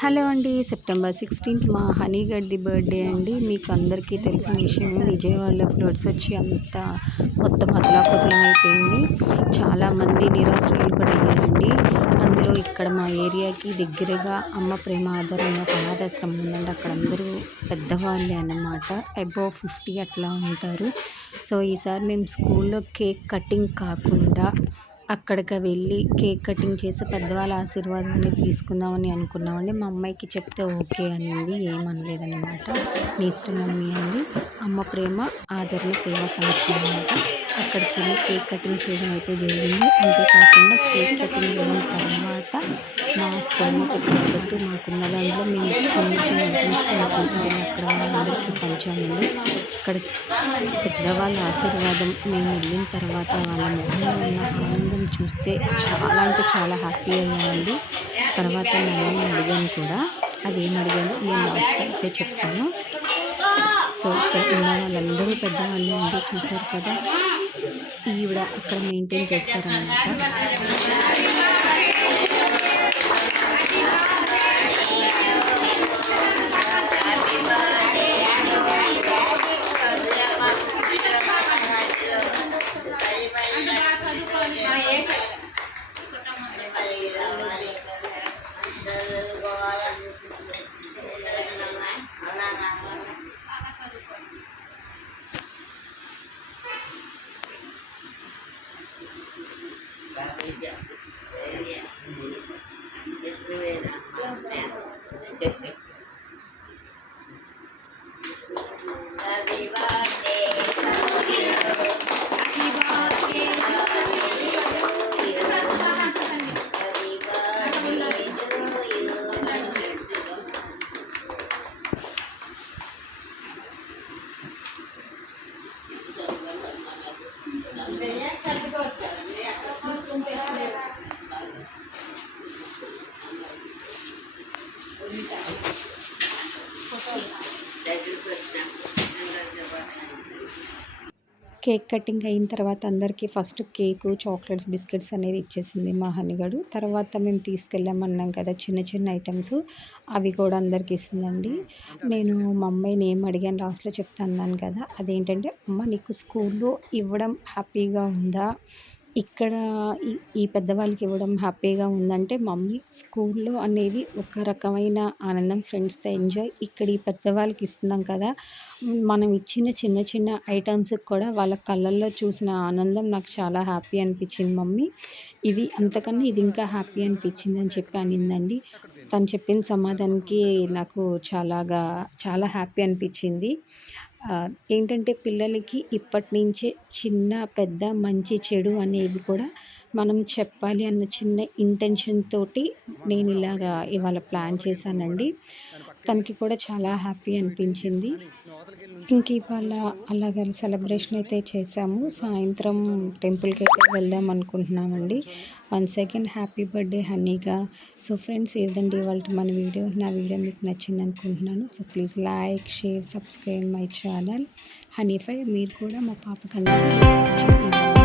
Hello అండి. September 16th మా honey గడ్డి బర్త్డే అండి. మీకు అందరికీ తెలిసిన విషయమే. విజయవాడలో ఫ్లడ్స్ వచ్చి అంతా మొత్తం అతలాకుతలం అయిపోయింది. చాలామంది నిరాశ్రయులు కూడా అయ్యారండి. అందులో ఇక్కడ మా ఏరియాకి దగ్గరగా అమ్మ ప్రేమ ఆధారం ఒక అనాథాశ్రమం ఉందండి. అక్కడ అందరూ పెద్దవాళ్ళే అన్నమాట. అబోవ్ 50 అట్లా ఉంటారు. సో ఈసారి మేము స్కూల్లో కేక్ కటింగ్ కాకుండా అక్కడికి వెళ్ళి కేక్ కటింగ్ చేసి పెద్దవాళ్ళ ఆశీర్వాదాన్ని తీసుకుందామని అనుకున్నామండి. మా అమ్మాయికి చెప్తే ఓకే అనింది, ఏమనలేదన్నమాట. నీ ఇష్టం మమ్మీ అంది. అమ్మ ప్రేమ ఆదరణ సేవా సంస్థ అన్నమాట. అక్కడికి వెళ్ళి కేక్ కటింగ్ చేయడం అయితే జరిగింది. అంతేకాకుండా కేక్ కటింగ్ అయిన తర్వాత మా స్తోమతకు తగ్గట్టు మాకున్న దాంట్లో మేము చిన్న ఐటమ్స్ కూడా తీసుకెళ్ళి అక్కడ వాళ్ళందరికీ పంచామండి. అక్కడ పెద్దవాళ్ళ ఆశీర్వాదం మేము వెళ్ళిన తర్వాత వాళ్ళ ముఖంలో ఉన్న ఆనందం చూస్తే చాలా అంటే చాలా హ్యాపీ అయ్యామండి. తర్వాత నేను అడిగాను కూడా, అదేం అడిగాను నేను లాస్ట్ అయితే చెప్తాను. సో ఇక్కడ ఉన్న వాళ్ళందరూ పెద్దవాళ్ళు అండి, చూశారు కదా. ఈవిడ అక్కడ మెయింటైన్ చేస్తారన్నమాట. కేక్ కటింగ్ అయిన తర్వాత అందరికీ ఫస్ట్ కేకు, చాక్లెట్స్, బిస్కెట్స్ అనేది ఇచ్చేసింది మా హనీగడు. తర్వాత మేము తీసుకెళ్ళామన్నాం కదా చిన్న ఐటమ్స్, అవి కూడా అందరికి ఇస్తుందండి. నేను మా అమ్మాయిని ఏం అడిగాను లాస్ట్లో చెప్తా అన్నాను కదా, అదేంటంటే అమ్మ నీకు స్కూల్లో ఇవ్వడం హ్యాపీగా ఉందా, ఇక్కడ ఈ పెద్దవాళ్ళకి ఇవ్వడం హ్యాపీగా ఉందంటే, మమ్మీ స్కూల్లో అనేది ఒక రకమైన ఆనందం, ఫ్రెండ్స్తో ఎంజాయ్. ఇక్కడ ఈ పెద్దవాళ్ళకి ఇస్తున్నాం కదా, మనం ఇచ్చిన చిన్న ఐటమ్స్కి కూడా వాళ్ళ కళ్ళల్లో చూసిన ఆనందం నాకు చాలా హ్యాపీ అనిపించింది మమ్మీ. ఇది అంతకన్నా ఇది ఇంకా హ్యాపీ అనిపించింది అని చెప్పి అనిందండి. తను చెప్పిన సమాధానానికి నాకు చాలా హ్యాపీ అనిపించింది. ఏంటంటే పిల్లలకి ఇప్పటి నుంచే చిన్న పెద్ద మంచి చెడు అనేవి కూడా మనం చెప్పాలి అన్న చిన్న ఇంటెన్షన్ తోటి నేను ఇవాళ ప్లాన్ చేశానండి. తనకి కూడా చాలా హ్యాపీ అనిపించింది. ఇంక ఇవాళ అలాగ సెలబ్రేషన్ అయితే చేసాము. సాయంత్రం టెంపుల్కి అయితే వెళ్దాం అనుకుంటున్నామండి. వన్స్ అగైన్ హ్యాపీ బర్త్డే హనీగా. సో ఫ్రెండ్స్, ఇదండి ఇవాళ మన వీడియో. నా వీడియో మీకు నచ్చింది అనుకుంటున్నాను. So please like, share, subscribe my channel Honeyfy. మీరు కూడా మా పాపకన్నా చేయండి.